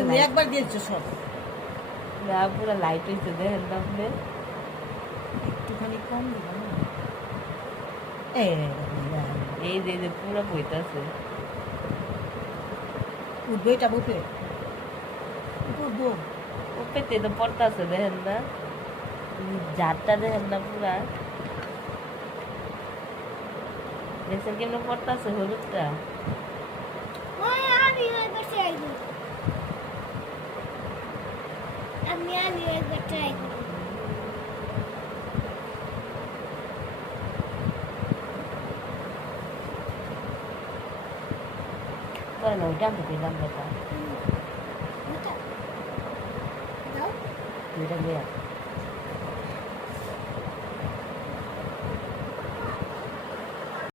তুমি একবার দিয়েছো সব না পুরো লাইট হয়েছে দেখেন না আপনি একটুখানি কম দিবা না এই যে পুরো বইতাছে উঠবে এটা বুঝবে উঠবো উপেতে তো পড়তাছে দেখেন না জাতটা দেখেন না পুরা দেখছেন কেমন পড়তাছে হলুদটা আমি একবার ট্রাই করি Bueno, ya me quedan de acá. দাও Mira, mira.